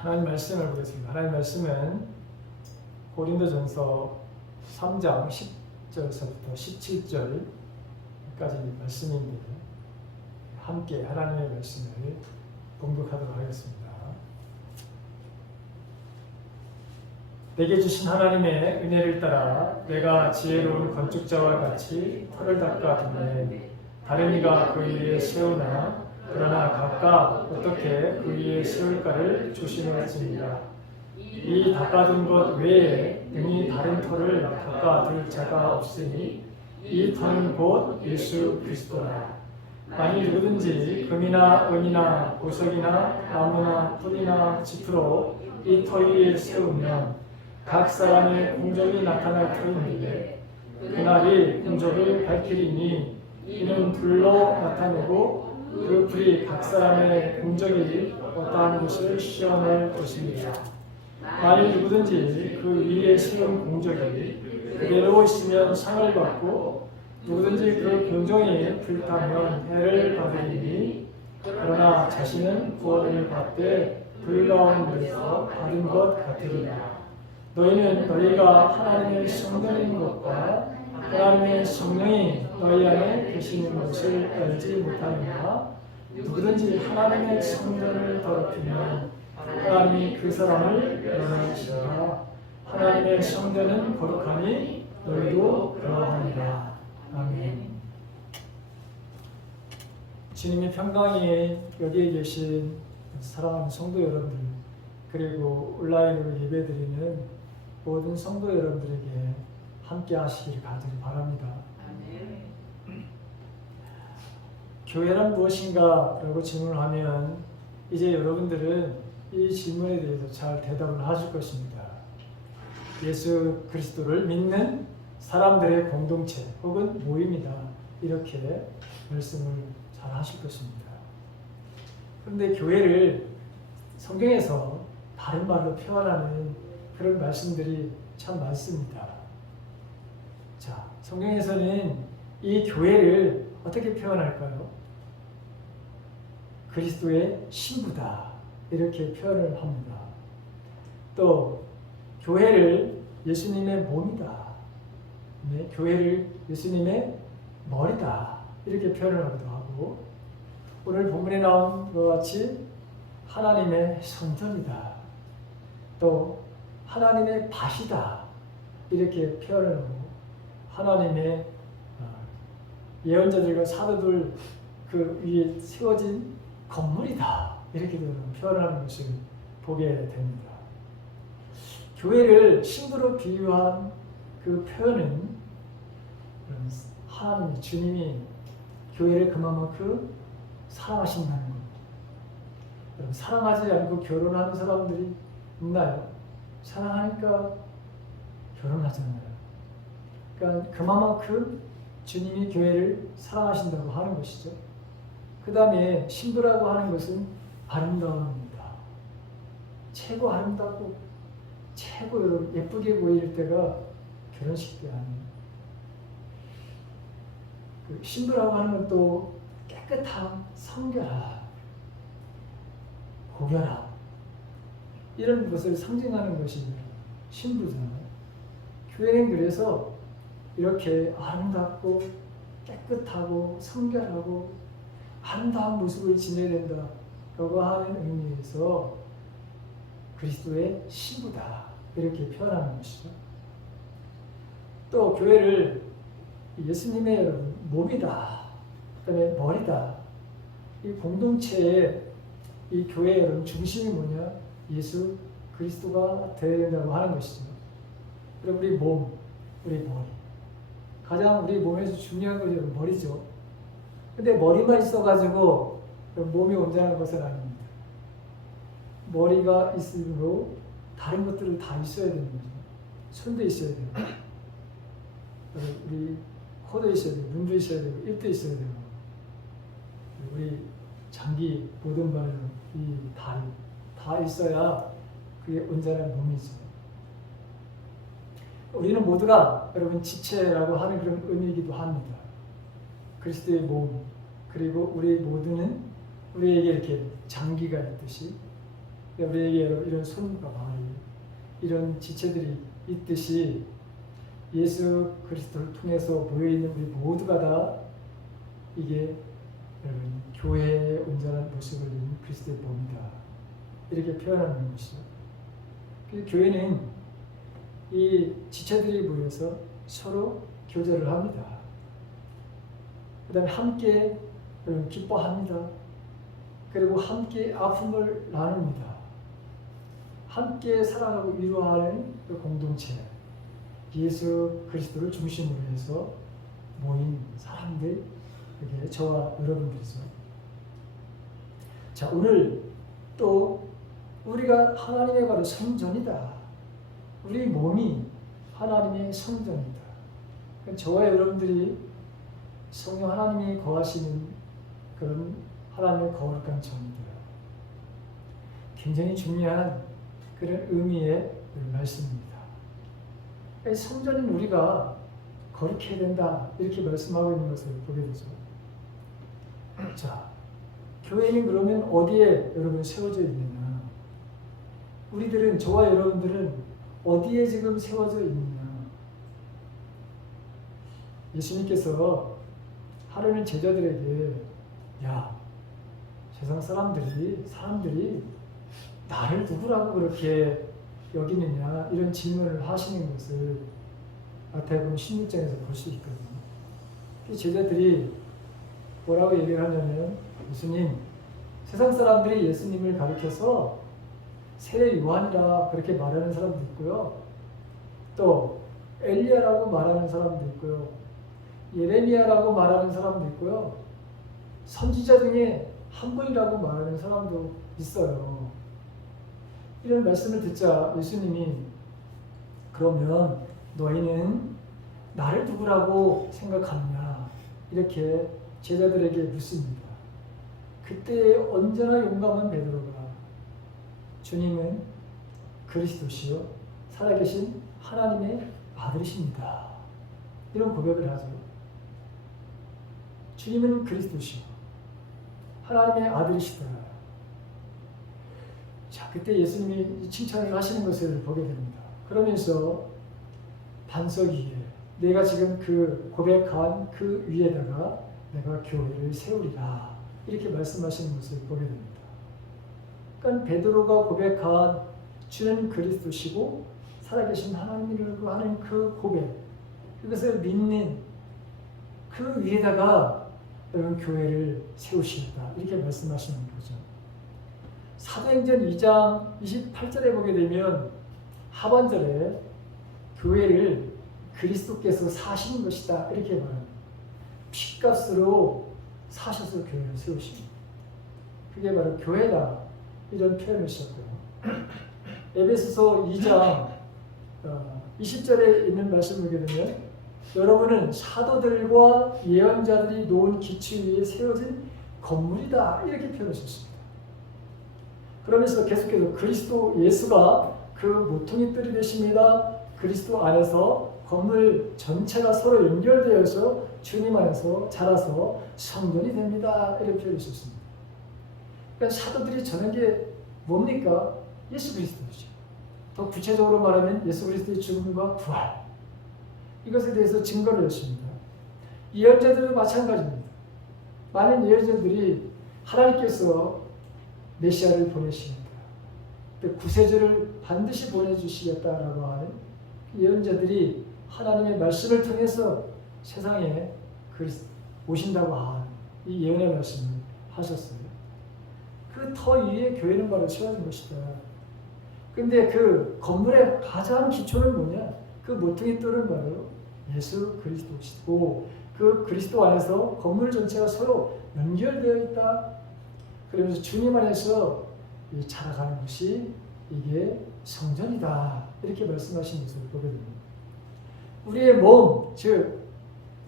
하나님 말씀을 보겠습니다. 하나님 말씀은 고린도전서 3장 10절에서부터 17절까지 말씀인데 함께 하나님의 말씀을 봉독하도록 하겠습니다. 내게 주신 하나님의 은혜를 따라 내가 지혜로운 건축자와 같이 터를 닦아 두매 다른 이가 그 위에 세우나 그러나 각각 어떻게 그 위에 세울까를 조심할지니라. 이 닦아둔 것 외에 능히 다른 터를 닦아둘 자가 없으니 이 터는 곧 예수 그리스도라. 만일 누구든지 금이나 은이나 보석이나 나무나 풀이나 짚으로 이 터 위에 세우면 각 사람의 공적이 나타날 터인데 그날이 공적을 밝히리니 이는 불로 나타내고 그 불이 각 사람의 공적이 어떠한 것을 시험할 것입니다. 만일 누구든지 그 위에 세운 공적이 그대로 있으면 상을 받고 누구든지 그 공적이 불타면 해를 받으리니 그러나 자신은 구원을 받되 불 가운데서 받은 것 같으리라. 너희는 너희가 하나님의 성전인 것과 하나님의 성령이 너희 안에 계시는 것을 알지 못하느냐. 누구든지 하나님의 성전을 더럽히면 하나님이 그 사람을 멸하시리라. 하나님의 성전은 거룩하니 너희도 그러하니라. 아멘. 주님의 평강이 여기에 계신 사랑하는 성도 여러분들 그리고 온라인으로 예배드리는 모든 성도 여러분들에게 함께 하시기를 간절히 바랍니다. 아멘. 교회란 무엇인가? 라고 질문하면 이제 여러분들은 이 질문에 대해서 잘 대답을 하실 것입니다. 예수 그리스도를 믿는 사람들의 공동체 혹은 모임이다. 이렇게 말씀을 잘 하실 것입니다. 그런데 교회를 성경에서 다른 말로 표현하는 그런 말씀들이 참 많습니다. 자, 성경에서는 이 교회를 어떻게 표현할까요? 그리스도의 신부다. 이렇게 표현을 합니다. 또 교회를 예수님의 몸이다. 네, 교회를 예수님의 머리다. 이렇게 표현을 하기도 하고 오늘 본문에 나온 것 같이 하나님의 성전이다. 또 하나님의 밭이다. 이렇게 표현을 하고 하나님의 예언자들과 사도들 그 위에 세워진 건물이다. 이렇게 표현하는 것을 보게 됩니다. 교회를 신부로 비유한 그 표현은 하나님, 주님이 교회를 그만큼 사랑하신다는 것. 사랑하지 않고 결혼하는 사람들이 있나요? 사랑하니까 결혼하잖아요. 그러니까 그만큼 주님이 교회를 사랑하신다고 하는 것이죠. 그 다음에 신부라고 하는 것은 아름다움입니다. 최고 아름답고 최고 예쁘게 보일 때가 결혼식 때 아니에요. 그 신부라고 하는 것도 깨끗함, 성결함, 고결함 이런 것을 상징하는 것이 신부잖아요. 교회는 그래서 이렇게 아름답고 깨끗하고 성결하고 아름다운 모습을 지내야 된다라고 하는 의미에서 그리스도의 신부다 이렇게 표현하는 것이죠. 또 교회를 예수님의 몸이다, 그다음에 머리다. 이 공동체의 이 교회의 여러분 중심이 뭐냐? 예수 그리스도가 되어야 된다고 하는 것이죠. 그리고 우리 몸, 우리 머리. 가장 우리 몸에서 중요한 것이 머리죠. 근데 머리만 있어가지고 몸이 온전한 것은 아닙니다. 머리가 있으므로 다른 것들을 다 있어야 되는 거죠. 손도 있어야 되고, 우리 코도 있어야 되고, 눈도 있어야 되고, 입도 있어야 되고, 우리 장기, 모든 발, 이 다리 다 있어야 그게 온전한 몸이죠. 우리는 모두가 여러분 지체라고 하는 그런 의미이기도 합니다. 그리스도의 몸, 그리고 우리 모두는 우리에게 이렇게 장기가 있듯이 우리에게 이런 손과 발, 이런 지체들이 있듯이 예수 그리스도를 통해서 모여있는 우리 모두가 다 이게 여러분 교회의 온전한 모습을 이룬 그리스도의 몸이다. 이렇게 표현하는 것이죠. 교회는 이 지체들이 모여서 서로 교제를 합니다. 그 다음에 함께 기뻐합니다. 그리고 함께 아픔을 나눕니다. 함께 사랑하고 위로하는 그 공동체, 예수 그리스도를 중심으로 해서 모인 사람들, 그게 저와 여러분들이죠. 자, 오늘 또 우리가 하나님의 바로 성전이다. 우리 몸이 하나님의 성전이다. 저와 여러분들이 성령 하나님이 거하시는 그런 하나님의 거룩한 전이다. 굉장히 중요한 그런 의미의 말씀입니다. 성전인 우리가 거룩해야 된다 이렇게 말씀하고 있는 것을 보게 되죠. 자, 교회는 그러면 어디에 여러분 세워져 있느냐? 우리들은, 저와 여러분들은 어디에 지금 세워져 있느냐? 예수님께서 하루는 제자들에게, 야, 세상 사람들이 나를 누구라고 그렇게 여기느냐, 이런 질문을 하시는 것을 마태복음 16장에서 볼 수 있거든요. 제자들이 뭐라고 얘기를 하냐면, 예수님, 세상 사람들이 예수님을 가리켜서 세례 요한이라 그렇게 말하는 사람도 있고요. 또 엘리야라고 말하는 사람도 있고요. 예레미야라고 말하는 사람도 있고요. 선지자 중에 한 분이라고 말하는 사람도 있어요. 이런 말씀을 듣자 예수님이, 그러면 너희는 나를 누구라고 생각하느냐? 이렇게 제자들에게 묻습니다. 그때 언제나 용감한 베드로가, 주님은 그리스도시요 살아계신 하나님의 아들이십니다. 이런 고백을 하죠. 주님은 그리스도시요 하나님의 아들이시다. 자, 그때 예수님이 칭찬을 하시는 것을 보게 됩니다. 그러면서 반석 위에, 내가 지금 그 고백한 그 위에다가 내가 교회를 세우리라, 이렇게 말씀하시는 것을 보게 됩니다. 그러니까 베드로가 고백한 주는 그리스도시고 살아계신 하나님이라고 하는 그 고백, 그것을 믿는 그 위에다가 여러분 교회를 세우시겠다, 이렇게 말씀하시는 거죠. 사도행전 2장 28절에 보게 되면 하반절에 교회를 그리스도께서 사시는 것이다, 이렇게 말합니다. 핏값으로 사셔서 교회를 세우십니다. 그게 바로 교회다, 이런 표현을 썼고요. 에베소서 2장 20절에 있는 말씀을 보게 되면, 여러분은 사도들과 예언자들이 놓은 기초 위에 세워진 건물이다, 이렇게 표현하셨습니다. 그러면서 계속해서 그리스도 예수가 그 모퉁이 뜰이 되십니다. 그리스도 안에서 건물 전체가 서로 연결되어서 주님 안에서 자라서 성전이 됩니다, 이렇게 표현하셨습니다. 그러니까 사도들이 전한 게 뭡니까? 예수 그리스도죠. 더 구체적으로 말하면 예수 그리스도의 죽음과 부활, 이것에 대해서 증거를 했습니다. 예언자들도 마찬가지입니다. 많은 예언자들이 하나님께서 메시아를 보내시겠다, 구세주를 반드시 보내주시겠다라고 하는 예언자들이 하나님의 말씀을 통해서 세상에 오신다고 하는 이 예언의 말씀을 하셨어요. 그 터 위에 교회는 바로 세워진 것이다. 근데 그 건물의 가장 기초는 뭐냐? 그 모퉁이 뜰은 바로 예수 그리스도시고, 그 그리스도 안에서 건물 전체가 서로 연결되어 있다. 그러면서 주님 안에서 자라가는 것이 이게 성전이다, 이렇게 말씀하신 것을 보게 됩니다. 우리의 몸, 즉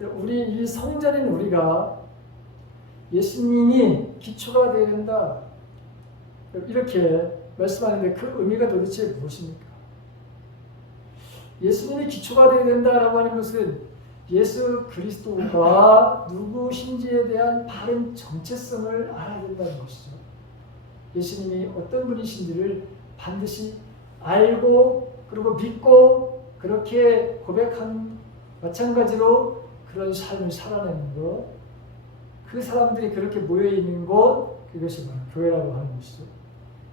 우리 이 성전인 우리가 예수님이 기초가 되어야 된다, 이렇게 말씀하는데 그 의미가 도대체 무엇입니까? 예수님이 기초가 되어야 된다라고 하는 것은 예수 그리스도가 누구신지에 대한 바른 정체성을 알아야 된다는 것이죠. 예수님이 어떤 분이신지를 반드시 알고 그리고 믿고 그렇게 고백한 마찬가지로 그런 삶을 살아내는 것, 그 사람들이 그렇게 모여있는 곳, 그것이 바로 교회라고 하는 것이죠.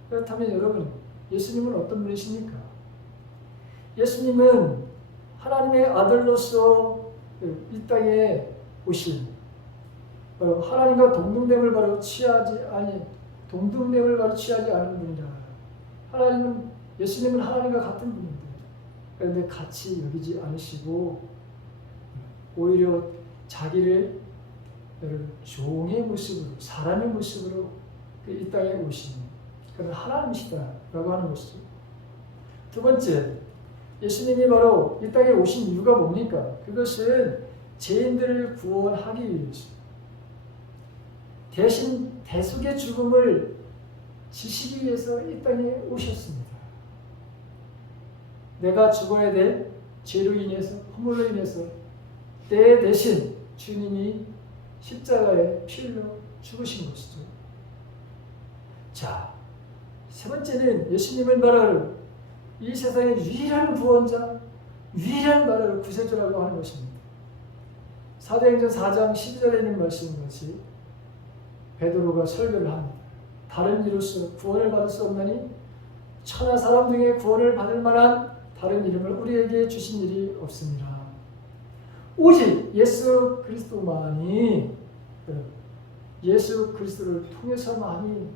그렇다면 여러분, 예수님은 어떤 분이십니까? 예수님은 하나님의 아들로서 이 땅에 오신, 바로 하나님과 동등됨을 바로 취하지 않은 분이라. 예수님은 하나님과 같은 분인데, 그런데 같이 여기지 않으시고 오히려 자기를 종의 모습으로, 사람의 모습으로 이 땅에 오신 그런 하나님이시다라고 하는 것이죠. 두 번째, 예수님이 바로 이 땅에 오신 이유가 뭡니까? 그것은 죄인들을 구원하기 위해서 대신 대속의 죽음을 지시기 위해서 이 땅에 오셨습니다. 내가 죽어야 될 죄로 인해서, 허물로 인해서 내 대신 주님이 십자가에 피 흘려 죽으신 것이죠. 자, 세 번째는 예수님은 바로 이 세상의 유일한 구원자, 유일한 바로 구세주라고 하는 것입니다. 사도행전 4장 12절에 있는 말씀인 것이 베드로가 설교를 합니다. 다른 이로서 구원을 받을 수 없나니 천하 사람 중에 구원을 받을 만한 다른 이름을 우리에게 주신 일이 없습니다. 오직 예수 그리스도만이, 예수 그리스도를 통해서만이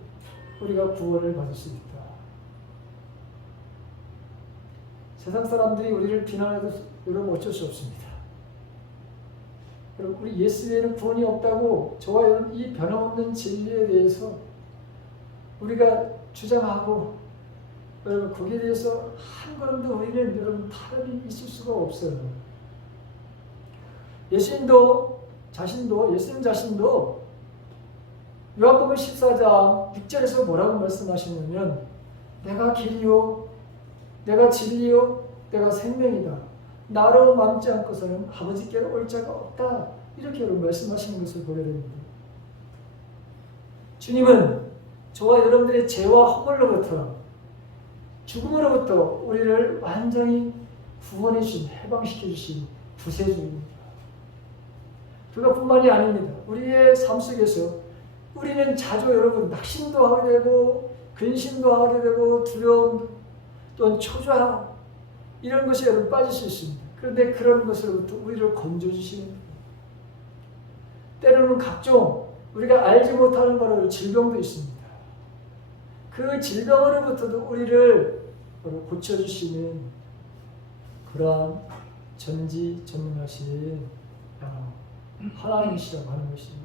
우리가 구원을 받을 수 있다. 세상 사람들이 우리를 비난해도 여러분 어쩔 수 없습니다. 여러분, 우리 예수 외에는 구원이 없다고 저와 여러분 이 변함없는 진리에 대해서 우리가 주장하고 여러분 거기에 대해서 한 걸음도 우리는 여러분 타협이 있을 수가 없어요. 예수님 자신도 요한복음 14장 6절에서 뭐라고 말씀하시냐면 내가 길이요 내가 진리요 내가 생명이다. 나로 맘지 않고서는 아버지께로 올 자가 없다. 이렇게 여러분 말씀하시는 것을 보게 됩니다. 주님은 저와 여러분들의 죄와 허물로부터 죽음으로부터 우리를 완전히 구원해 주신, 해방시켜 주신 구세주입니다. 그것뿐만이 아닙니다. 우리의 삶 속에서 우리는 자주 여러분 낙심도 하게 되고 근심도 하게 되고 두려움 또는 초조함 이런 것에 여러분 빠질 수 있습니다. 그런데 그런 것으로부터 우리를 건져주시는 분. 때로는 각종 우리가 알지 못하는 바로 질병도 있습니다. 그 질병으로부터도 우리를 고쳐주시는 그러한 전지전능하신 하나님이시라고 하는 것입니다.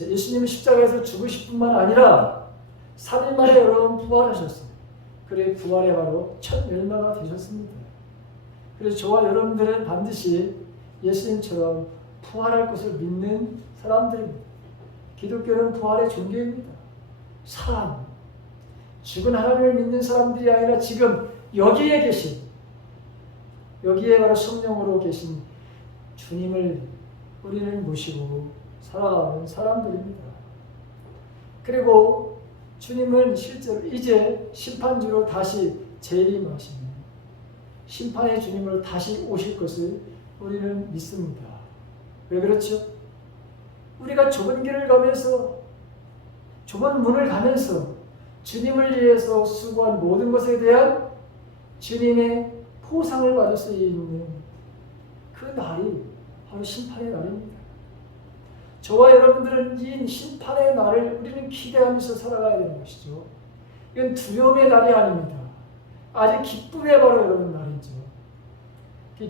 예수님은 십자가에서 죽으실 뿐만 아니라 3일 만에 여러분 부활하셨습니다. 그래 부활의 바로 첫 열매가 되셨습니다. 그래서 저와 여러분들은 반드시 예수님처럼 부활할 것을 믿는 사람들입니다. 기독교는 부활의 종교입니다. 사람, 죽은 하나님을 믿는 사람들이 아니라 지금 여기에 바로 성령으로 계신 주님을 우리는 모시고 살아가는 사람들입니다. 그리고 주님은 실제로 이제 심판주로 다시 재림하시는 심판의 주님으로 다시 오실 것을 우리는 믿습니다. 왜 그렇죠? 우리가 좁은 길을 가면서 좁은 문을 가면서 주님을 위해서 수고한 모든 것에 대한 주님의 포상을 받을 수 있는 그 날이 바로 심판의 날입니다. 저와 여러분들은 이 심판의 날을 우리는 기대하면서 살아가야 되는 것이죠. 이건 두려움의 날이 아닙니다. 아직 기쁨의 바로 여러분 날이죠.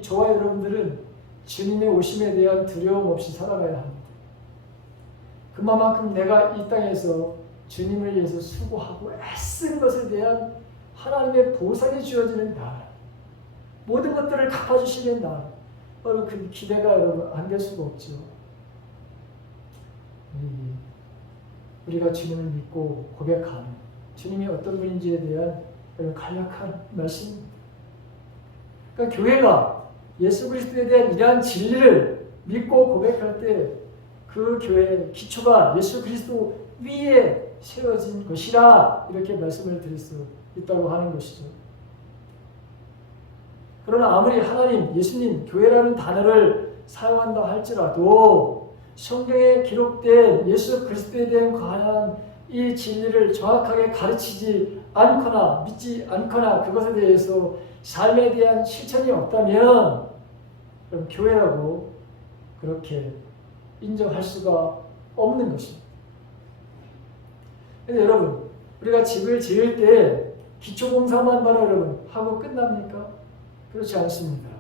저와 여러분들은 주님의 오심에 대한 두려움 없이 살아가야 합니다. 그만큼 내가 이 땅에서 주님을 위해서 수고하고 애쓴 것에 대한 하나님의 보상이 주어지는 날, 모든 것들을 갚아주시는 날, 여러분 그 기대가 여러분 안 될 수가 없죠. 우리가 주님을 믿고 고백하는 주님이 어떤 분인지에 대한 간략한 말씀입니다. 그러니까 교회가 예수 그리스도에 대한 이러한 진리를 믿고 고백할 때 그 교회의 기초가 예수 그리스도 위에 세워진 것이라 이렇게 말씀을 드릴 수 있다고 하는 것이죠. 그러나 아무리 하나님, 예수님, 교회라는 단어를 사용한다 할지라도 성경에 기록된 예수 그리스도에 대한 관한 이 진리를 정확하게 가르치지 않거나 믿지 않거나 그것에 대해서 삶에 대한 실천이 없다면 그럼 교회라고 그렇게 인정할 수가 없는 것입니다. 근데 여러분, 우리가 집을 지을 때 기초공사만 바로 여러분 하고 끝납니까? 그렇지 않습니다.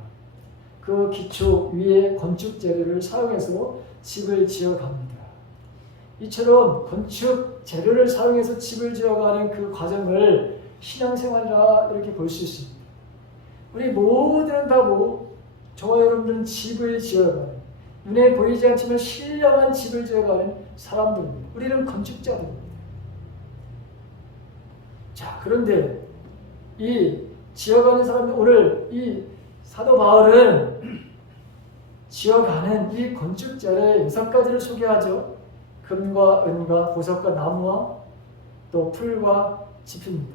그 기초 위에 건축 재료를 사용해서 집을 지어갑니다. 이처럼 건축 재료를 사용해서 집을 지어가는 그 과정을 신앙생활이라 이렇게 볼 수 있습니다. 우리 모두는 다 저와 여러분들은 집을 지어가는, 눈에 보이지 않지만 신령한 집을 지어가는 사람들입니다. 우리는 건축자들입니다. 자, 그런데 이 지어가는 사람들, 오늘 이 사도 바울은 지어가는 이 건축 재료의 6가지를 소개하죠. 금과 은과 보석과 나무와 또 풀과 짚입니다.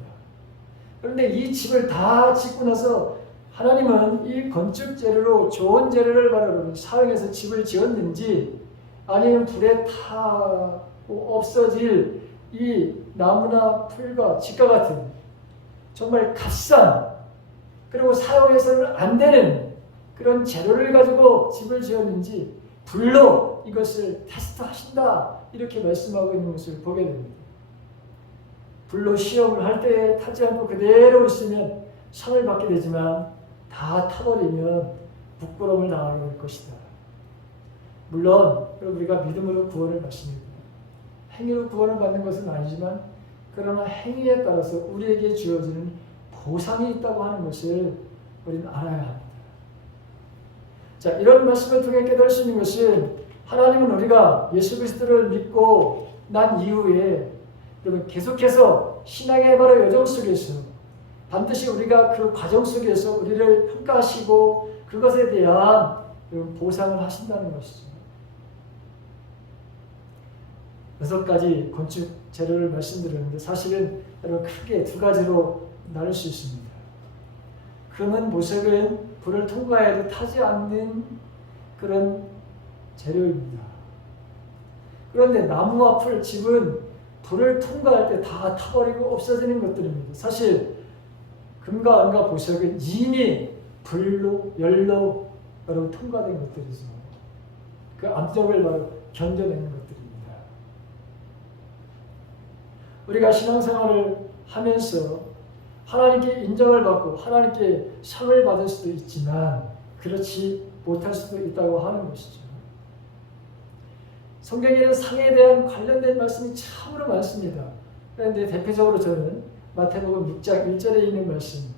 그런데 이 집을 다 짓고 나서 하나님은 이 건축 재료로 좋은 재료를 바로 사용해서 집을 지었는지 아니면 불에 타고 없어질 이 나무나 풀과 짚과 같은 정말 값싼 그리고 사용해서는 안 되는 그런 재료를 가지고 집을 지었는지 불로 이것을 테스트하신다 이렇게 말씀하고 있는 것을 보게 됩니다. 불로 시험을 할 때 타지 않고 그대로 있으면 상을 받게 되지만 다 타버리면 부끄러움을 당하게 될 것이다. 물론 우리가 믿음으로 구원을 받습니다. 행위로 구원을 받는 것은 아니지만 그러나 행위에 따라서 우리에게 주어지는 보상이 있다고 하는 것을 우리는 알아야 합니다. 자, 이런 말씀을 통해 깨달을 수 있는 것은 하나님은 우리가 예수 그리스도를 믿고 난 이후에 여러분 계속해서 신앙의 바로 여정 속에서 반드시 우리가 그 과정 속에서 우리를 평가하시고 그것에 대한 보상을 하신다는 것이죠. 6가지 건축 재료를 말씀드렸는데 사실은 여러분 크게 2가지로 나눌 수 있습니다. 금은 보석은 불을 통과해도 타지 않는 그런 재료입니다. 그런데 나무와 풀, 짚은 불을 통과할 때 다 타버리고 없어지는 것들입니다. 사실 금과 은과 보석은 이미 불로, 열로 바로 통과된 것들이죠. 그 압력을 바로 견뎌내는 것들입니다. 우리가 신앙생활을 하면서 하나님께 인정을 받고 하나님께 상을 받을 수도 있지만 그렇지 못할 수도 있다고 하는 것이죠. 성경에는 상에 대한 관련된 말씀이 참으로 많습니다. 그런데 대표적으로 저는 마태복음 6장 1절에 있는 말씀,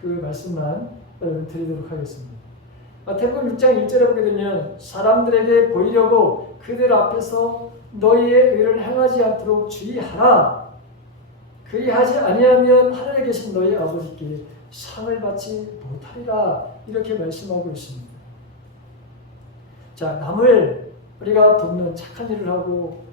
그 말씀만 드리도록 하겠습니다. 마태복음 6장 1절에 보게 되면 사람들에게 보이려고 그들 앞에서 너희의 의를 행하지 않도록 주의하라. 그리하지 아니하면 하늘에 계신 너희 아버지께 상을 받지 못하리라. 이렇게 말씀하고 있습니다. 자, 남을 우리가 돕는 착한 일을 하고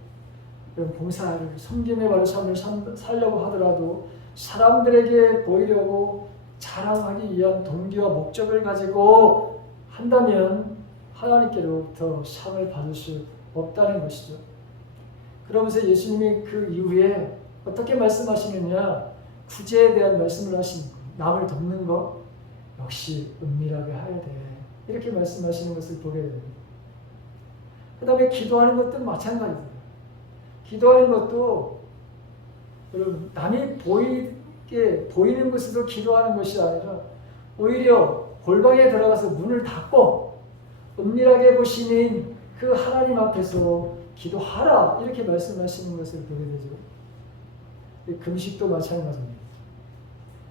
봉사를 섬김의 바로 삶을 살려고 하더라도 사람들에게 보이려고 자랑하기 위한 동기와 목적을 가지고 한다면 하나님께로부터 상을 받을 수 없다는 것이죠. 그러면서 예수님이 그 이후에 어떻게 말씀하시느냐, 구제에 대한 말씀을 하시는 거예요. 남을 돕는 것 역시 은밀하게 해야 돼. 이렇게 말씀하시는 것을 보게 됩니다. 그 다음에 기도하는 것도 마찬가지예요. 기도하는 것도 여러분 남이 보이는 것으로 기도하는 것이 아니라 오히려 골방에 들어가서 문을 닫고 은밀하게 보시는 그 하나님 앞에서 기도하라 이렇게 말씀하시는 것을 보게 되죠. 금식도 마찬가지입니다.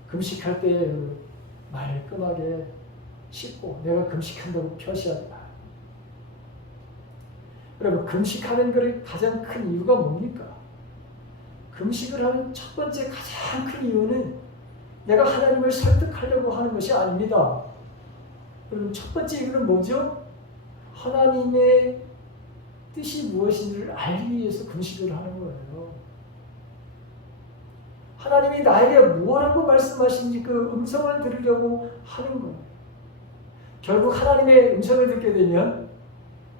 금식할 때 말끔하게 씻고 내가 금식한다고 표시한다. 여러분 금식하는 것의 가장 큰 이유가 뭡니까? 금식을 하는 첫 번째 가장 큰 이유는 내가 하나님을 설득하려고 하는 것이 아닙니다. 여러분 첫 번째 이유는 뭐죠? 하나님의 뜻이 무엇인지를 알기 위해서 금식을 하는 거예요. 하나님이 나에게 뭐라고 말씀하신지 그 음성을 들으려고 하는 거예요. 결국 하나님의 음성을 듣게 되면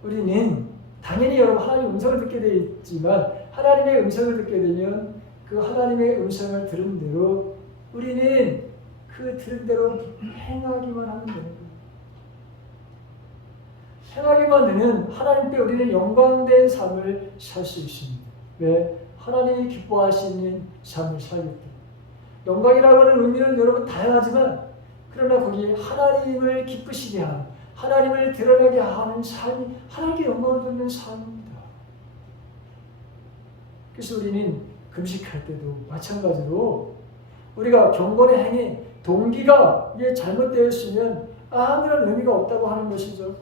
우리는 당연히 여러분 하나님의 음성을 듣게 되지만 하나님의 음성을 듣게 되면 그 하나님의 음성을 들은 대로 우리는 그 들은 대로 행하기만 하면 되는 거예요. 행하기만 되면 하나님께 우리는 영광된 삶을 살 수 있습니다. 왜? 하나님이 기뻐하시는 삶을 살기 때문에. 영광이라고 하는 의미는 여러분 다양하지만 그러나 거기에 하나님을 기쁘시게 하는, 하나님을 드러나게 하는 삶이 하나님께 영광을 돌리는 삶입니다. 그래서 우리는 금식할 때도 마찬가지로 우리가 경건의 행위, 동기가 이게 잘못되었으면 아무런 의미가 없다고 하는 것이죠.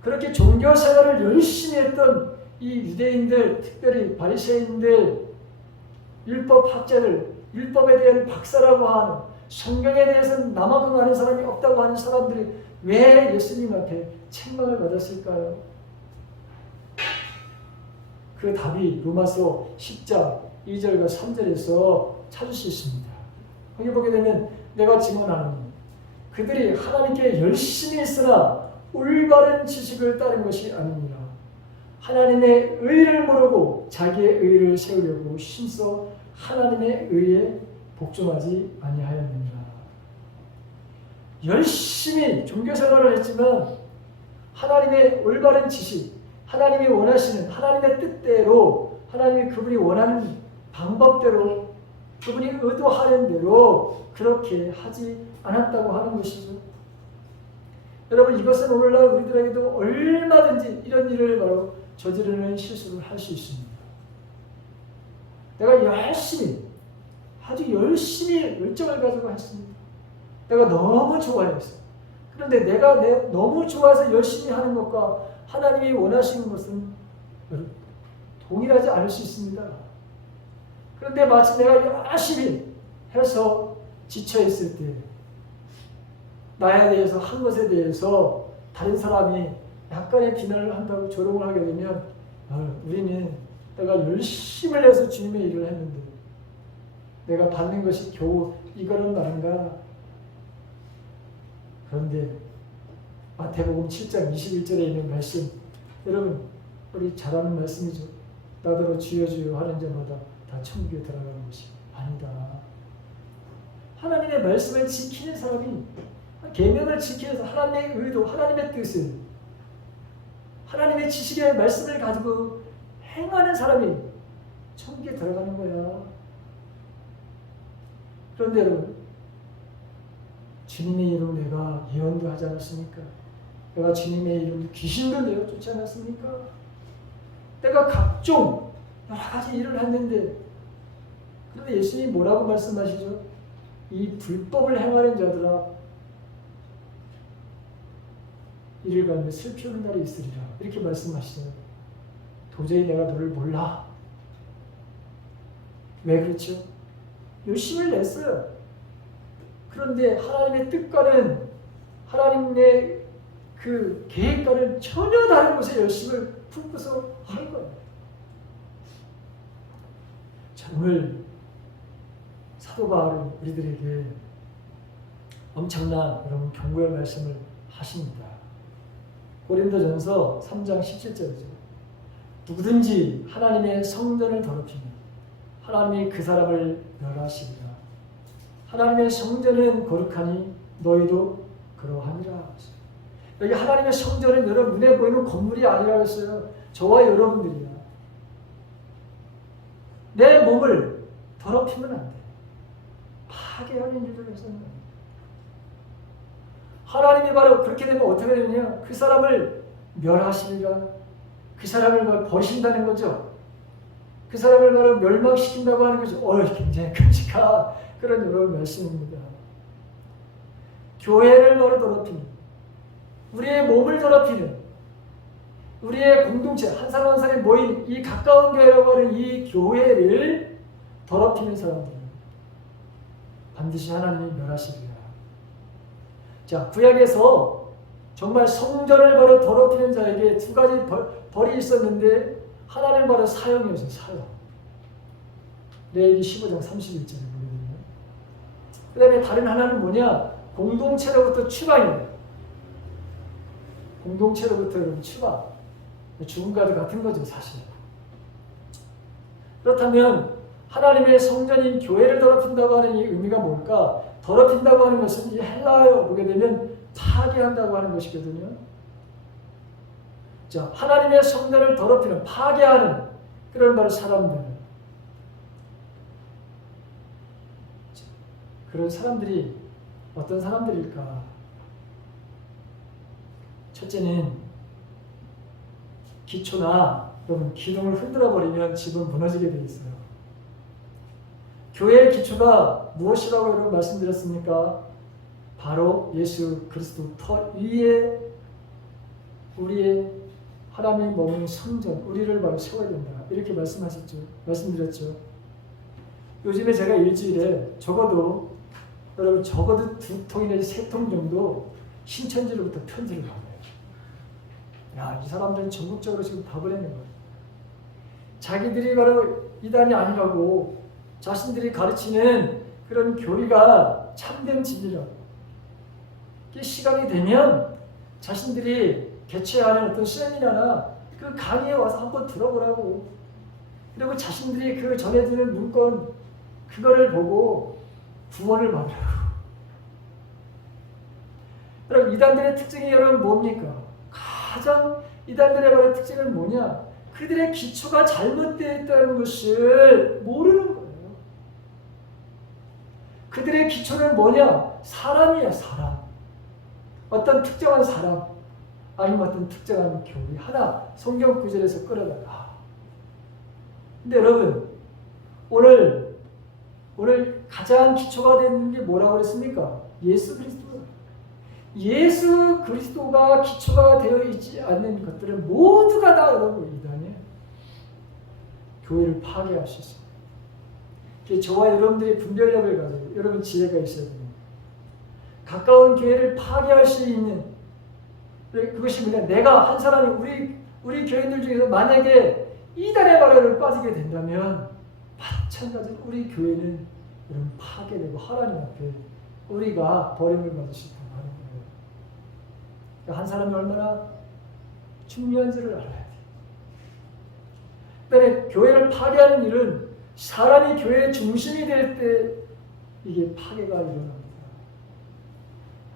그렇게 종교 생활을 열심히 했던 이 유대인들, 특별히 바리새인들, 율법학자들, 율법에 대한 박사라고 하는, 성경에 대해서는 나만큼 아는 사람이 없다고 하는 사람들이 왜 예수님 앞에 책망을 받았을까요? 그 답이 로마서 10장 2절과 3절에서 찾을 수 있습니다. 거기 보게 되면 내가 증언하노니 그들이 하나님께 열심히 했으나 올바른 지식을 따른 것이 아니니라. 하나님의 의를 모르고 자기의 의를 세우려고 힘써 하나님의 의에 복종하지 아니하였느니라. 열심히 종교생활을 했지만 하나님의 올바른 지식, 하나님이 원하시는 하나님의 뜻대로, 하나님이 그분이 원하는 방법대로, 그분이 의도하는 대로 그렇게 하지 않았다고 하는 것이죠. 여러분, 이것은 오늘날 우리들에게도 얼마든지 이런 일을 바로 저지르는 실수를 할 수 있습니다. 내가 열심히, 아주 열심히 열정을 가지고 했습니다. 내가 너무 좋아했어요. 그런데 내가 너무 좋아서 열심히 하는 것과 하나님이 원하시는 것은 동일하지 않을 수 있습니다. 그런데 마치 내가 열심히 해서 지쳐있을 때 나에 대해서 한 것에 대해서 다른 사람이 약간의 비난을 한다고 조롱을 하게 되면 우리는 내가 열심을 해서 주님의 일을 했는데 내가 받는 것이 겨우 이거는 말인가. 그런데 마태복음 7장 21절에 있는 말씀, 여러분 우리 잘 아는 말씀이죠. 나더러 주여 주여 하는 자마다 다 천국에 들어가는 것이 아니다. 하나님의 말씀을 지키는 사람이, 계명을 지키면서 하나님의 의도, 하나님의 뜻을, 하나님의 지식의 말씀을 가지고 행하는 사람이 천국에 들어가는 거야. 그런데 여러분, 주님의 이름으로 내가 예언도 하지 않았습니까? 내가 주님의 이름으로 귀신도 내어쫓지 않았습니까? 내가 각종 여러 가지 일을 했는데, 그런데 예수님이 뭐라고 말씀하시죠? 이 불법을 행하는 자들아, 이를 가운데 슬피우는 날이 있으리라. 이렇게 말씀하시잖아요. 도저히 내가 너를 몰라. 왜 그렇죠? 열심히 냈어요. 그런데 하나님의 뜻과는, 하나님의 그 계획과는 전혀 다른 곳에 열심을 품고서 한 거예요. 자, 오늘 사도 바울은 우리들에게 엄청난 여러분 경고의 말씀을 하십니다. 고린도전서 3장 17절이죠. 누구든지 하나님의 성전을 더럽히면 하나님이 그 사람을 멸하시리라. 하나님의 성전은 거룩하니 너희도 그러하니라. 여기 하나님의 성전은 여러분 눈에 보이는 건물이 아니라고 했어요. 저와 여러분들이야. 내 몸을 더럽히면 안 돼. 파괴하는 일을 해서는 안 돼. 하나님이 바로 그렇게 되면 어떻게 되느냐? 그 사람을 멸하시리라. 그 사람을 바로 버리신다는 거죠. 그 사람을 바로 멸망시킨다고 하는 거죠. 굉장히 끔찍한 그런 여러분 말씀입니다. 교회를 바로 더럽히는, 우리의 몸을 더럽히는, 우리의 공동체, 한 사람 한 사람이 모인 이 가까운 교회라고 하는 이 교회를 더럽히는 사람들은 반드시 하나님이 멸하시리라. 자, 구약에서 정말 성전을 바로 더럽히는 자에게 두 가지 벌이 있었는데 하나님 바로 사형이었어요. 사형. 레위기 15장 31절에 보게 되면. 그 다음에 다른 하나는 뭐냐? 공동체로부터 추방이에요. 공동체로부터 추방. 죽음과도 같은 거죠, 사실. 그렇다면 하나님의 성전인 교회를 더럽힌다고 하는 이 의미가 뭘까? 더럽힌다고 하는 것은 이 헬라어로 보게 되면 파괴한다고 하는 것이거든요. 자, 하나님의 성전을 더럽히는, 파괴하는 그런 바로 사람들. 그런 사람들이 어떤 사람들일까? 첫째는 기초나 여러분 기둥을 흔들어 버리면 집은 무너지게 돼 있어요. 교회의 기초가 무엇이라고 여러분 말씀드렸습니까? 바로 예수 그리스도 터 위에 우리의 하나님이 머무는 성전, 우리를 바로 세워야 된다. 이렇게 말씀드렸죠. 요즘에 제가 일주일에 적어도 여러분 적어도 2통 내지 3통 정도 신천지로부터 편지를 받아요. 야, 이 사람들은 전국적으로 지금 답을 했는 거예요. 자기들이 바로 이단이 아니라고 자신들이 가르치는 그런 교리가 참된 진리라고. 시간이 되면 자신들이 개최하는 어떤 세미나나 그 강의에 와서 한번 들어보라고. 그리고 자신들이 그 전해지는 문건 그거를 보고 구원을 받으라고. 여러분 이단들의 특징이 여러분 뭡니까? 가장 이단들의 바로 특징은 뭐냐? 그들의 기초가 잘못되어 있다는 것을 모르는 거예요. 그들의 기초는 뭐냐? 사람이야, 사람. 어떤 특정한 사람, 아니면 어떤 특정한 교리 하나 성경 구절에서 끌어다가. 근데 여러분 오늘 가장 기초가 되는 게 뭐라고 그랬습니까? 예수 그리스도. 예수 그리스도가 기초가 되어 있지 않는 것들은 모두가 다 여러분 이단이에요. 교회를 파괴할 수 있어요. 저와 여러분들이 분별력을 가지고 여러분 지혜가 있어야 됩니다. 가까운 교회를 파괴할 수 있는 그것이 뭐냐? 내가 한 사람이 우리 교인들 중에서 만약에 이단의 발열을 빠지게 된다면 마찬가지로 우리 교회는 여러분 파괴되고 하나님 앞에 우리가 버림을 받을 수 있다는 거예요. 한 사람이 얼마나 중요한지를 알아야 돼요. 그다음에 교회를 파괴하는 일은 사람이 교회의 중심이 될 때 이게 파괴가 일어납니다.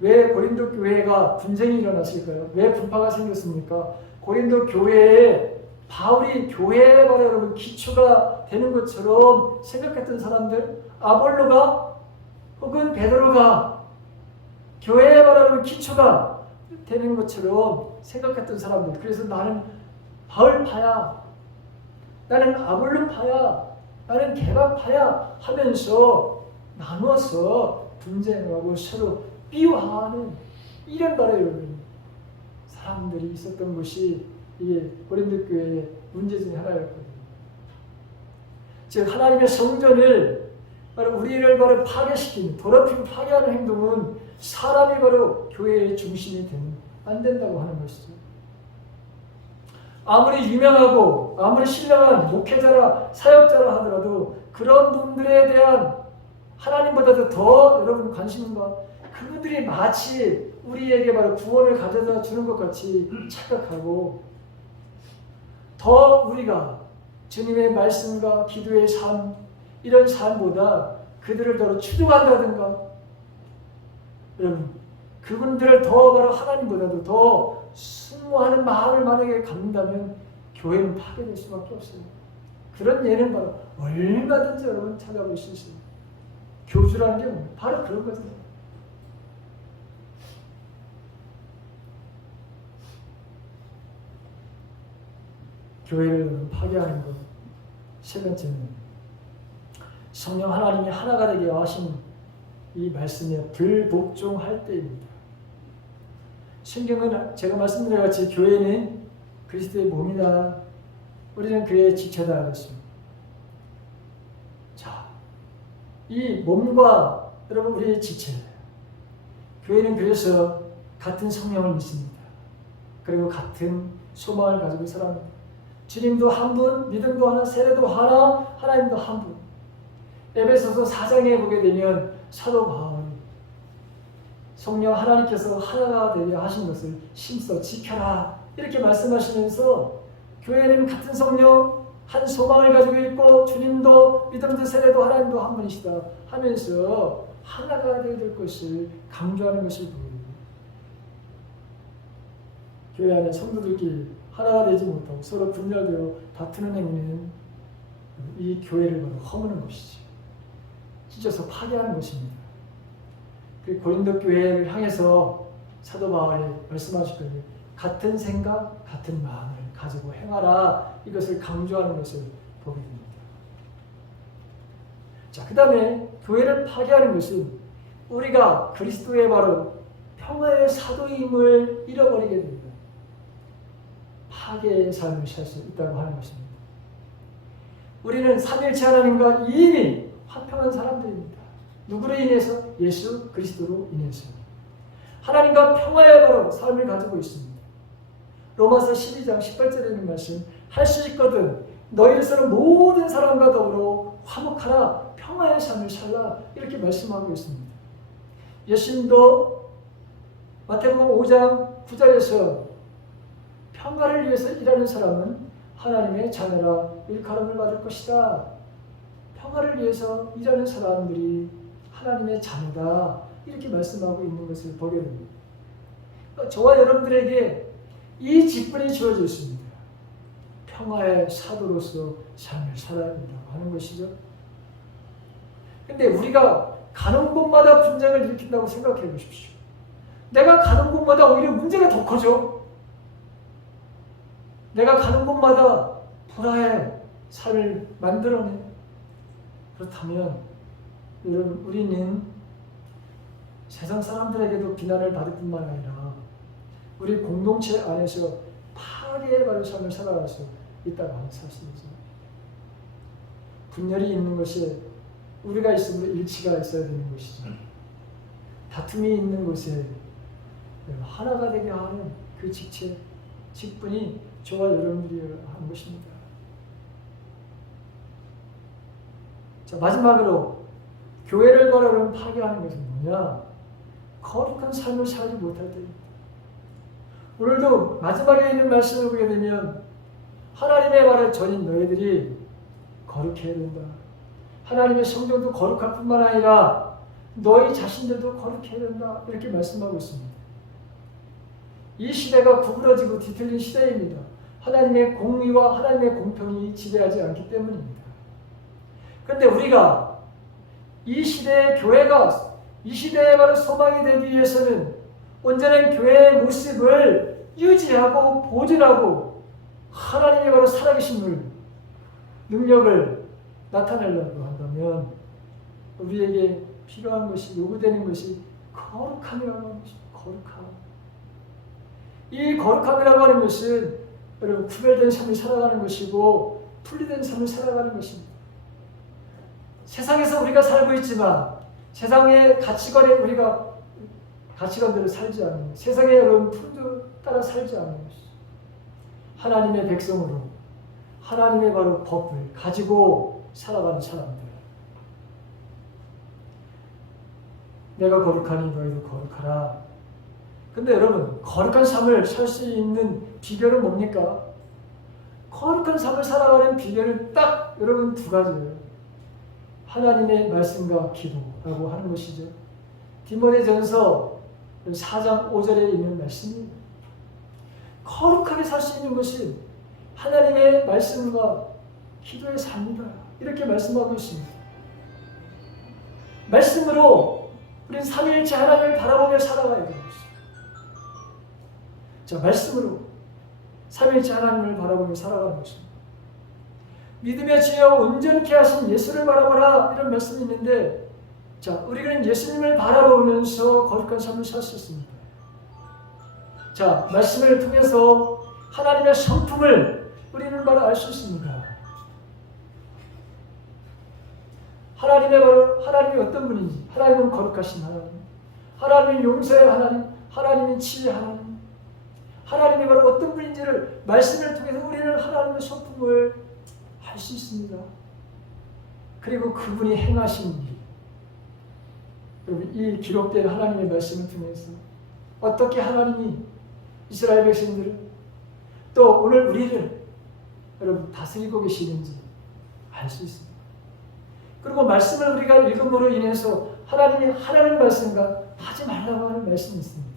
왜 고린도 교회가 분쟁이 일어났을까요? 왜 분파가 생겼습니까? 고린도 교회에 바울이 교회에 바로 여러분 기초가 되는 것처럼 생각했던 사람들, 아볼로가 혹은 베드로가 교회에 바로 여러분 기초가 되는 것처럼 생각했던 사람들. 그래서 나는 바울파야, 나는 아볼로파야, 나는 개바파야 하면서 나누어서 분쟁을 하고 서로 비화하는 이런 바로 여러분 사람들이 있었던 것이 이게 고린도 교회의 문제 중에 하나였거든요. 즉 하나님의 성전을 바로 우리를 바로 파괴시키는, 더럽히고 파괴하는 행동은 사람이 바로 교회의 중심이 되는 안 된다고 하는 것이죠. 아무리 유명하고 아무리 신령한 목회자라 사역자라 하더라도 그런 분들에 대한 하나님보다도 더 여러분 관심과 그분들이 마치 우리에게 바로 구원을 가져다 주는 것 같이 착각하고 더 우리가 주님의 말씀과 기도의 삶 이런 삶보다 그들을 더 추종한다든가 여러분 그분들을 더 바로 하나님보다도 더 순모하는 마음을 만약에 갖는다면 교회는 파괴될 수밖에 없어요. 그런 예는 바로 얼마든지 여러분 찾아볼 수 있어요. 교주라는 게 뭡니까? 바로 그런 거죠. 교회를 파괴하는 것. 세 번째는 성령 하나님이 하나가 되게 하신 이 말씀에 불복종할 때입니다. 성경은 제가 말씀드린 같이 교회는 그리스도의 몸이다. 우리는 그의 지체다 그랬습니다. 자, 이 몸과 여러분 우리의 지체. 교회는 그래서 같은 성령을 믿습니다. 그리고 같은 소망을 가지고 살아갑니다. 주님도 한 분, 믿음도 하나, 세례도 하나, 하나님도 한 분. 에베소서 4장에 보게 되면 사도 바울이 성령 하나님께서 하나가 되게 하신 것을 심써 지켜라 이렇게 말씀하시면서 교회는 같은 성령, 한 소망을 가지고 있고 주님도 믿음도 세례도 하나님도 한 분이시다 하면서 하나가 되어야 될 것을 강조하는 것을 보여요. 교회 안에 성도들끼리 하나가 되지 못하고 서로 분열되어 다투는 행위는 이 교회를 허무는 것이지. 찢어서 파괴하는 것입니다. 그 고린도 교회를 향해서 사도 바울이 말씀하시거든요. 같은 생각, 같은 마음을 가지고 행하라. 이것을 강조하는 것을 보게 됩니다. 자, 그 다음에 교회를 파괴하는 것은 우리가 그리스도의 바로 평화의 사도임을 잃어버리게 됩니다. 파괴의 삶을 살 수 있다고 하는 것입니다. 우리는 삼일체 하나님과 이미 화평한 사람들입니다. 누구로 인해서? 예수 그리스도로 인해서. 하나님과 평화의 바로 삶을 가지고 있습니다. 로마서 12장 18절에 있는 말씀, 할 수 있거든 너희로서는 모든 사람과 더불어 화목하라, 평화의 삶을 살라 이렇게 말씀하고 있습니다. 예수님도 마태복음 5장 9절에서 평화를 위해서 일하는 사람은 하나님의 자녀라 일컬음을 받을 것이다. 평화를 위해서 일하는 사람들이 하나님의 자녀다 이렇게 말씀하고 있는 것을 보게 됩니다. 저와 여러분들에게 이 직분이 주어져 있습니다. 평화의 사도로서 삶을 살아야 된다고 하는 것이죠. 근데 우리가 가는 곳마다 분쟁을 일으킨다고 생각해 보십시오. 내가 가는 곳마다 오히려 문제가 더 커져. 내가 가는 곳마다 불화의 삶을 만들어내. 그렇다면 여러분, 우리는 세상 사람들에게도 비난을 받을 뿐만 아니라 우리 공동체 안에서 파괴의 바른 삶을 살아갈 수 있다고 하는 사실이죠. 분열이 있는 것이 우리가 있으므로 일치가 있어야 되는 것이죠. 다툼이 있는 곳에 하나가 되게 하는 그 직분이 저와 여러분들이 한 것입니다. 자, 마지막으로 교회를 바라보는 파괴하는 것은 뭐냐? 거룩한 삶을 살지 못할 때입니다. 오늘도 마지막에 있는 말씀을 보게 되면 하나님의 말을 전인 너희들이 거룩해야 된다. 하나님의 성전도 거룩할 뿐만 아니라 너희 자신들도 거룩해야 된다. 이렇게 말씀하고 있습니다. 이 시대가 구부러지고 뒤틀린 시대입니다. 하나님의 공의와 하나님의 공평이 지배하지 않기 때문입니다. 그런데 우리가 이 시대의 교회가 이 시대의 바로 소망이 되기 위해서는 온전한 교회의 모습을 유지하고 보존하고 하나님의 바로 살아계신 능력을 나타내려고 한다면 우리에게 필요한 것이 요구되는 것이 거룩함이라고 하는 것입니다. 거룩함. 이 거룩함이라고 하는 것은 여러분 구별된 삶을 살아가는 것이고 분리된 삶을 살아가는 것입니다. 세상에서 우리가 살고 있지만 세상의 가치관에 우리가 가치관대로 살지 않는 세상의 여러분 풍조 따라 살지 않는 것이죠. 하나님의 백성으로 하나님의 바로 법을 가지고 살아가는 사람들. 내가 거룩하니 너희도 거룩하라. 근데 여러분 거룩한 삶을 살 수 있는 비결은 뭡니까? 거룩한 삶을 살아가는 비결은 딱 여러분 두 가지예요. 하나님의 말씀과 기도라고 하는 것이죠. 디모데전서 4장 5절에 있는 말씀입니다. 거룩하게 살 수 있는 것이 하나님의 말씀과 기도의 삶이다. 이렇게 말씀하고 있습니다. 말씀으로 우리는 삼위일체 하나님을 바라보며 살아가야 되는 것입니다. 자, 말씀으로 삼위일체 하나님을 바라보며 살아가는 것입니다. 믿음의 지혜와 온전케 하신 예수를 바라보라 이런 말씀이 있는데 자, 우리는 예수님을 바라보면서 거룩한 삶을 살 수 있습니다. 자, 말씀을 통해서 하나님의 성품을 우리는 바로 알 수 있습니다. 하나님이 어떤 분인지, 하나님은 거룩하신 하나님, 하나님은 용서의 하나님, 하나님은 치유의 하나님, 하나님이 바로 어떤 분인지를 말씀을 통해서 우리는 하나님의 소품을 할 수 있습니다. 그리고 그분이 행하신 일, 여러분 이 기록된 하나님의 말씀을 통해서 어떻게 하나님이 이스라엘 백성들을 또 오늘 우리를 여러분 다스리고 계시는지 알 수 있습니다. 그리고 말씀을 우리가 읽음으로 인해서 하나님이 하라는 말씀과 하지 말라고 하는 말씀이 있습니다.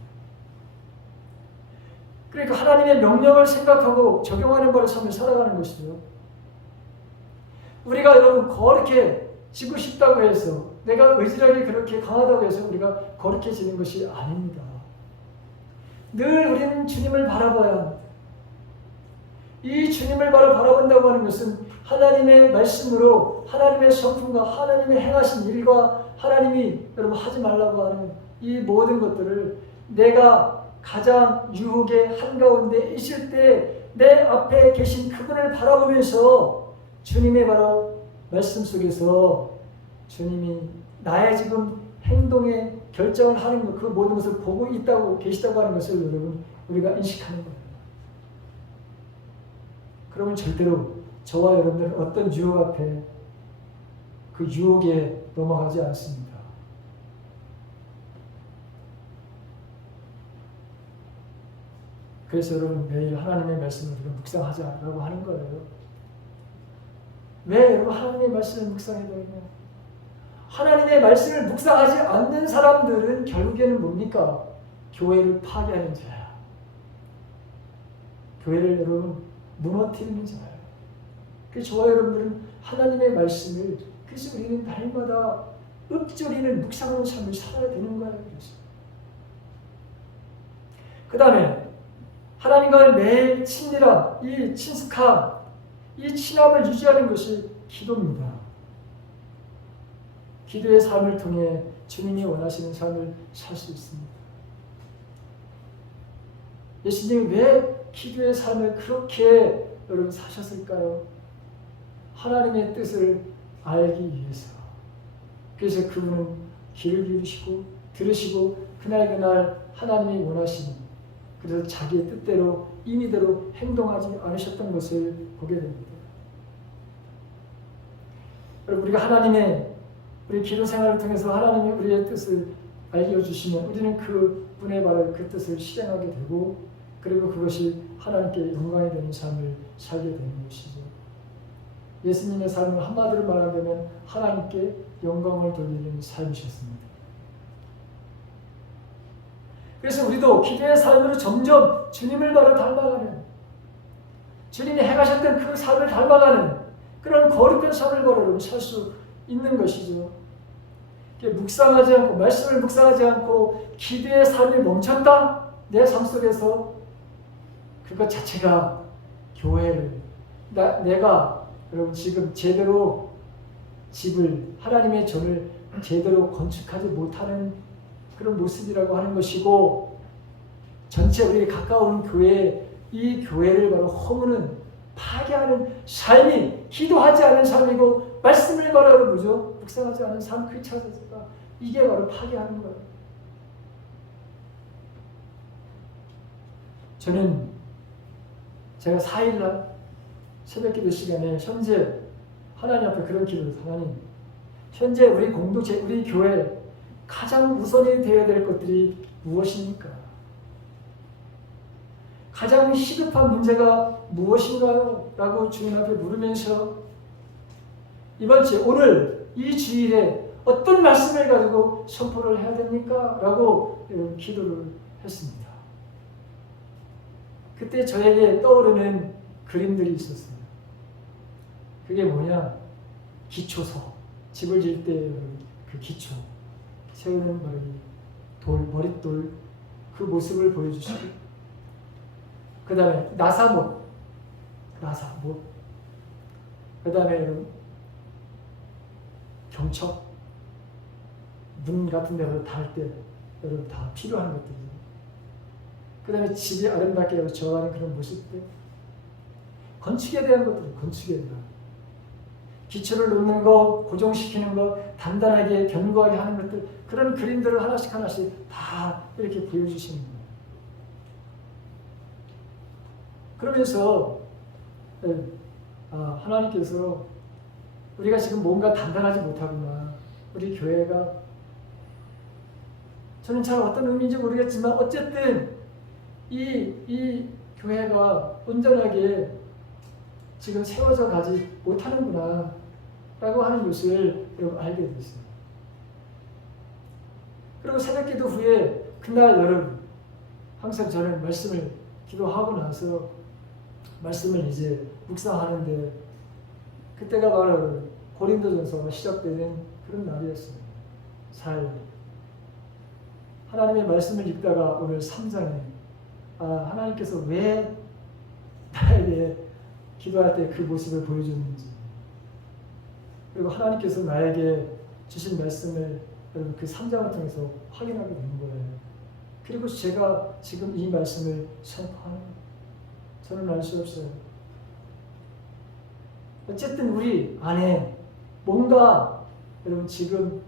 그러니까 하나님의 명령을 생각하고 적용하는 바로 삶을 살아가는 것이죠. 우리가 여러분 거룩해 지고 싶다고 해서 내가 의지력이 그렇게 강하다고 해서 우리가 거룩해지는 것이 아닙니다. 늘 우리는 주님을 바라봐야 합니다. 이 주님을 바라본다고 하는 것은 하나님의 말씀으로 하나님의 성품과 하나님의 행하신 일과 하나님이 여러분 하지 말라고 하는 이 모든 것들을 내가 가장 유혹의 한가운데 있을 때 내 앞에 계신 그분을 바라보면서 주님의 바로 말씀 속에서 주님이 나의 지금 행동에 결정을 하는 것, 그 모든 것을 보고 있다고 계시다고 하는 것을 여러분 우리가 인식하는 거예요. 그러면 절대로 저와 여러분들은 어떤 유혹 앞에 그 유혹에 넘어가지 않습니다. 그래서 여러분 매일 하나님의 말씀을 우리가 묵상하자라고 하는 거예요. 왜 여러분 하나님의 말씀을 묵상해야 되느냐? 하나님의 말씀을 묵상하지 않는 사람들은 결국에는 뭡니까? 교회를 파괴하는 자야. 교회를 여러분 무너뜨리는 자야. 그래서 저와 여러분들은 하나님의 말씀을 그래서 우리는 날마다 읊조리는 묵상하는 삶을 살아야 되는 거예요. 그 다음에 하나님과 매일 친밀한 이 친숙함, 이 친함을 유지하는 것이 기도입니다. 기도의 삶을 통해 주님이 원하시는 삶을 살 수 있습니다. 예수님이 왜 기도의 삶을 그렇게 여러분 사셨을까요? 하나님의 뜻을 알기 위해서. 그래서 그분은 귀를 기울이시고 들으시고 그날 하나님이 원하시는 그래서 자기의 뜻대로 임의대로 행동하지 않으셨던 것을 보게 됩니다. 여러분 우리가 하나님의 우리 기도 생활을 통해서 하나님이 우리의 뜻을 알려주시면 우리는 그분의 바로 그 뜻을 실행하게 되고 그리고 그것이 하나님께 영광이 되는 삶을 살게 되는 것이죠. 예수님의 삶을 한마디로 말하면 하나님께 영광을 돌리는 삶이셨습니다. 그래서 우리도 기도의 삶으로 점점 주님을 바로 닮아가는 주님이 행하셨던 그 삶을 닮아가는 그런 거룩한 삶을 바로 살 수 있는 것이죠. 묵상하지 않고 말씀을 묵상하지 않고 기도의 삶이 멈췄다? 내 삶 속에서 그것 자체가 교회를 내가 여러분 지금 제대로 집을 하나님의 전을 제대로 건축하지 못하는 그런 모습이라고 하는 것이고 전체 우리 가까운 교회 이 교회를 바로 허무는 파괴하는 삶이 기도하지 않은 삶이고 말씀을 바로 뭐죠? 묵상하지 않은 삶 그 자체가 이게 바로 파괴하는 거예요. 저는 제가 4일날 새벽기도 시간에 현재 하나님 앞에 그런 기도를 하나님 현재 우리 공동체 우리 교회 가장 우선이 되어야 될 것들이 무엇입니까? 가장 시급한 문제가 무엇인가요? 라고 주님 앞에 물으면서 이번 주 오늘 이 주일에 어떤 말씀을 가지고 선포를 해야 됩니까? 라고 기도를 했습니다. 그때 저에게 떠오르는 그림들이 있었어요. 그게 뭐냐? 기초서 집을 질 때 그 기초 세우는 머릿돌 그 모습을 보여주시고 그 다음에 나사못 그 다음에 경첩 문 같은 데서 달 때 여러분 다 필요한 것들이죠. 그 다음에 집이 아름답게 저어가는 그런 모습들 건축에 대한 것들이 건축에 대한 기초를 놓는 거, 고정시키는 거, 단단하게 견고하게 하는 것들 그런 그림들을 하나씩 다 이렇게 보여주시는 거예요. 그러면서 하나님께서 우리가 지금 뭔가 단단하지 못하구나. 우리 교회가 저는 잘 어떤 의미인지 모르겠지만 어쨌든 이 교회가 온전하게 지금 세워져 가지 못하는구나 라고 하는 것을 여러분 알게 됐어요. 그리고 새벽기도 후에 그날 여러분 항상 저는 말씀을 기도하고 나서 말씀을 이제 묵상하는데 그때가 바로 고린도전서가 시작되는 그런 날이었어요. 하나님의 말씀을 읽다가 오늘 3장에 하나님께서 왜 나에게 기도할 때 그 모습을 보여줬는지, 그리고 하나님께서 나에게 주신 말씀을 여러분 그 3장을 통해서 확인하게 되는 거예요. 그리고 제가 지금 이 말씀을 선포하는 거예요. 저는 알 수 없어요. 어쨌든 우리 안에 뭔가 여러분 지금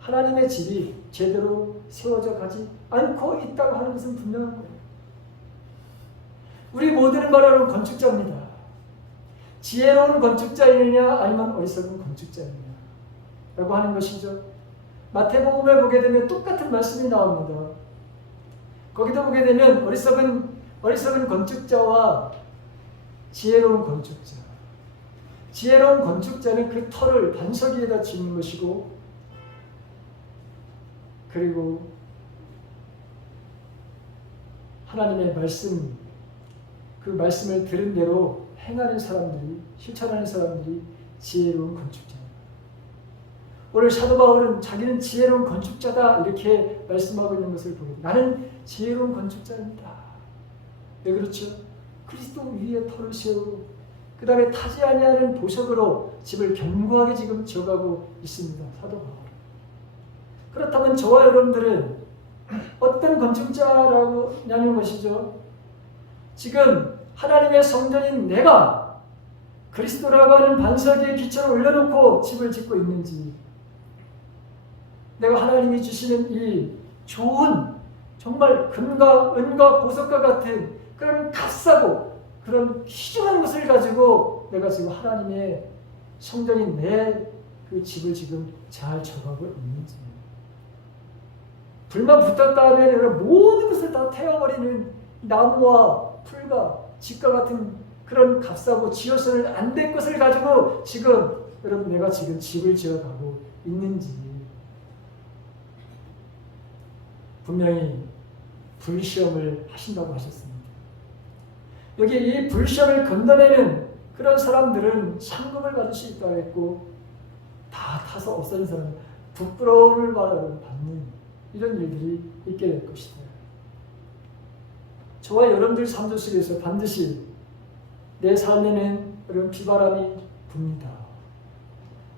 하나님의 집이 제대로 세워져 가지 않고 있다고 하는 것은 분명한 거예요. 우리 모두는 말하는 건축자입니다. 지혜로운 건축자이느냐 아니면 어리석은 건축자이느냐 라고 하는 것이죠. 마태복음에 보게 되면 똑같은 말씀이 나옵니다. 거기도 보게 되면 어리석은 건축자와 지혜로운 건축자. 지혜로운 건축자는 그 터를 반석 위에다 짓는 것이고, 그리고 하나님의 말씀, 그 말씀을 들은 대로 행하는 사람들이, 실천하는 사람들이 지혜로운 건축자입니다. 오늘 사도 바울은 자기는 지혜로운 건축자다 이렇게 말씀하고 있는 것을 보게 됩니다. 나는 지혜로운 건축자입니다. 왜 그렇죠? 그리스도 위에 터를 세우고 그 다음에 타지 아니하는 보석으로 집을 견고하게 지금 지어가고 있습니다. 사도 바울. 그렇다면 저와 여러분들은 어떤 건축자라고 하는 것이죠? 지금 하나님의 성전인 내가 그리스도라고 하는 반석 위에 기초를 올려놓고 집을 짓고 있는지, 내가 하나님이 주시는 이 좋은 정말 금과 은과 보석과 같은 그런 값싸고 그런 귀중한 것을 가지고 내가 지금 하나님의 성전인 내 그 집을 지금 잘 져가고 있는지, 불만 붙었다 하면 모든 것을 다 태워버리는 나무와 풀과 집과 같은 그런 값싸고 지어서는 안 될 것을 가지고 지금 여러분 내가 지금 집을 지어가고 있는지, 분명히 불시험을 하신다고 하셨습니다. 여기 이 불시험을 건너내는 그런 사람들은 상급을 받을 수 있다고 했고, 다 타서 없어진 사람은 부끄러움을 받는 이런 일들이 있게 될 것이다. 저와 여러분들 삶 속에서 반드시 내 삶에는 이런 비바람이 붑니다.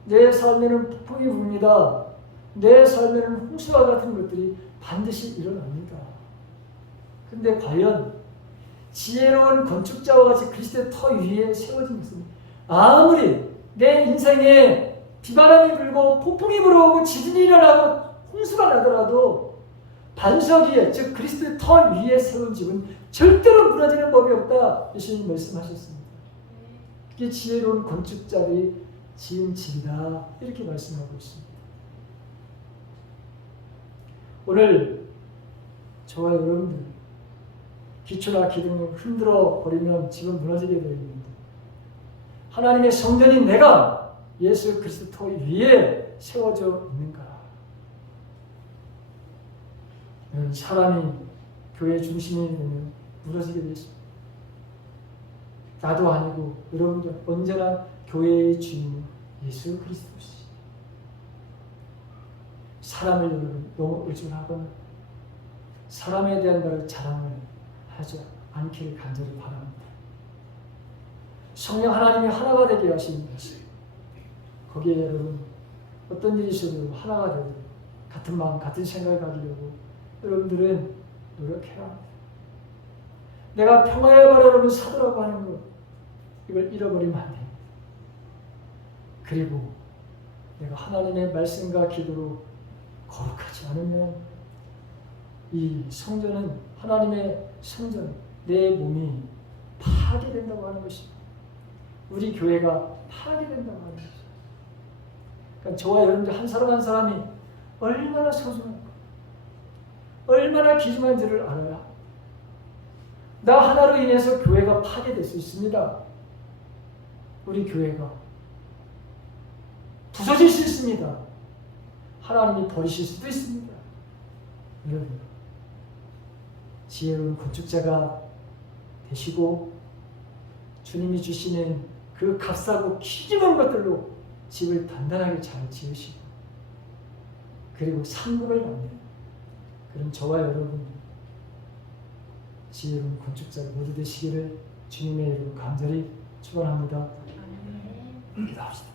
내 삶에는 폭풍이 붑니다. 내 삶에는 홍수와 같은 것들이 반드시 일어납니다. 근데 과연 지혜로운 건축자와 같이 그리스도의 터 위에 세워진 것은 아무리 내 인생에 비바람이 불고 폭풍이 불어오고 지진이 일어나고 홍수가 나더라도 반석 위에, 즉 그리스도의 터 위에 세운 집은 절대로 무너지는 법이 없다. 예수님 말씀하셨습니다. 그게 지혜로운 건축자들이 지은 집이다. 이렇게 말씀하고 있습니다. 오늘 저와 여러분들 기초나 기둥을 흔들어 버리면 집은 무너지게 되어 있는데, 하나님의 성전인 내가 예수 그리스도 터 위에 세워져 있는가? 사람이 교회 중심이 되면 무너지게 되어 있습니다. 나도 아니고 여러분들 언제나 교회의 주인은 예수 그리스도시. 사람을 여러분 너무 의존하거나 사람에 대한 말을 자랑을 하지 않기를 간절히 바랍니다. 성령 하나님이 하나가 되게 하시는 것이, 거기에 여러분 어떤 일이 있어도 하나가 되고 같은 마음 같은 생각을 가지려고 여러분들은 노력해야 합니다. 내가 평화의 바라는 사도라고 하는 것, 이걸 잃어버리면 안 됩니다. 그리고 내가 하나님의 말씀과 기도로 거룩하지 않으면 이 성전은, 하나님의 성전, 내 몸이 파괴된다고 하는 것입니다. 우리 교회가 파괴된다고 하는 것입니다. 그러니까 저와 여러분들 한 사람 한 사람이 얼마나 소중한가, 얼마나 귀중한지를 알아야 나 하나로 인해서 교회가 파괴될 수 있습니다. 우리 교회가 부서질 수 있습니다. 하나님이 버리실 수도 있습니다. 여러분, 지혜로운 건축자가 되시고 주님이 주시는 그 값싸고 귀중한 것들로 집을 단단하게 잘 지으시고 그리고 상급을 받는 그런 저와 여러분 지혜로운 건축자 모두 되시기를 주님의 이름으로 간절히 축원합니다. 기도합시다.